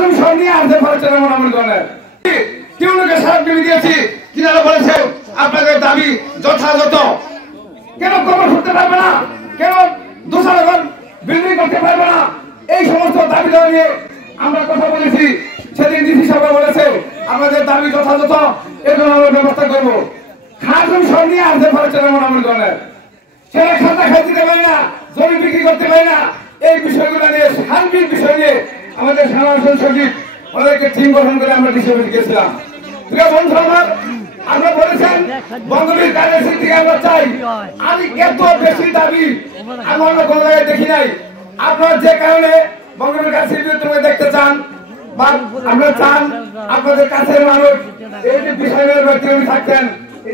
খাতুন সব নিয়ে আসতে পারছেন এমন আমল করেন কেউ লোকে সাহায্য দিয়েছি কিনারা বলেছে আপনাদের দাবি যথাযথ কেন কবর করতে পারবে না কেন দোষারোপ বিল্ডিং করতে পারবে না এই সমস্ত দাবি দেওয়া নিয়ে আমরা কথা বলেছি সেদিন ডিসি সাহেব বলেছে আমাদের দাবি যথাযথ এর জন্য আমরা ব্যবস্থা করবো খাতুন সব নিয়ে আসতে পারছেন এমন আমল করেন সেটা খাতা খাই দিতে পারি না জমি বিক্রি করতে পারি না এই বিষয়গুলো নিয়ে শান্তির বিষয় নিয়ে আমাদের সাধারণ সচিব ওদেরকে টিম গঠন করে আমরা ডিসি গেছিলাম প্রিয় বন্ধু আমার আপনারা বলেছেন বঙ্গবীর কাদের থেকে আমরা চাই আমি এত বেশি দাবি আমি অন্য কোনো জায়গায় দেখি নাই আপনারা যে কারণে বঙ্গবীর কাদের তুমি দেখতে চান বা আপনারা চান আপনাদের কাছের মানুষ এই যে বিষয়ের ব্যক্তি উনি থাকতেন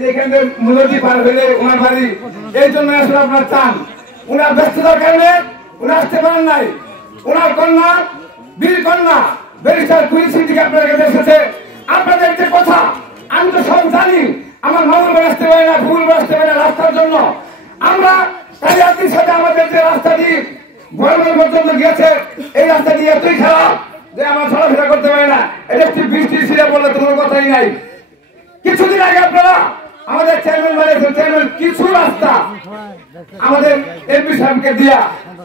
এখানে মুলজি পার হলে ওনার বাড়ি এই জন্য আসলে আপনারা চান ওনার ব্যস্ততার কারণে উনি আসতে পারেন নাই ওনার কন্যা বীর কন্যা ব্যারিস্টার কুইন্সি থেকে আপনাদের কাছে এসেছে আপনাদের যে কথা আমি তো সব জানি আমার মামা আসতে পারে না ভুল আসতে পারে না রাস্তার জন্য আমরা কালিয়াতির সাথে আমাদের যে রাস্তাটি গরমের পর্যন্ত গিয়েছে এই রাস্তাটি এতই খারাপ যে আমরা চলাফেরা করতে পারি না এটা একটি বৃষ্টি ছিঁড়ে বললে তো কোনো কথাই নাই কিছুদিন আগে আপনারা আমাদের চেয়ারম্যান বলেছেন চেয়ারম্যান কিছু রাস্তা আমাদের এমপি সাহেবকে দিয়া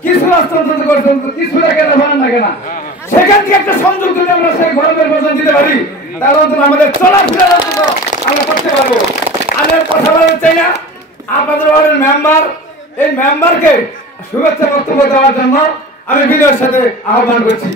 কিছু রাস্তা অন্তত করছেন কিছু রাখে না বানান লাগে না সেখান থেকে একটা সংযোগ যদি আমরা সেই গরমের পর্যন্ত দিতে পারি তাহলে অন্তত আমাদের চলাফেরা আমরা করতে পারবো আমি কথা বলতে চাই না আপনাদের ওয়ার্ডের মেম্বার এই মেম্বারকে শুভেচ্ছা বক্তব্য দেওয়ার জন্য আমি বিনয়ের সাথে আহ্বান করছি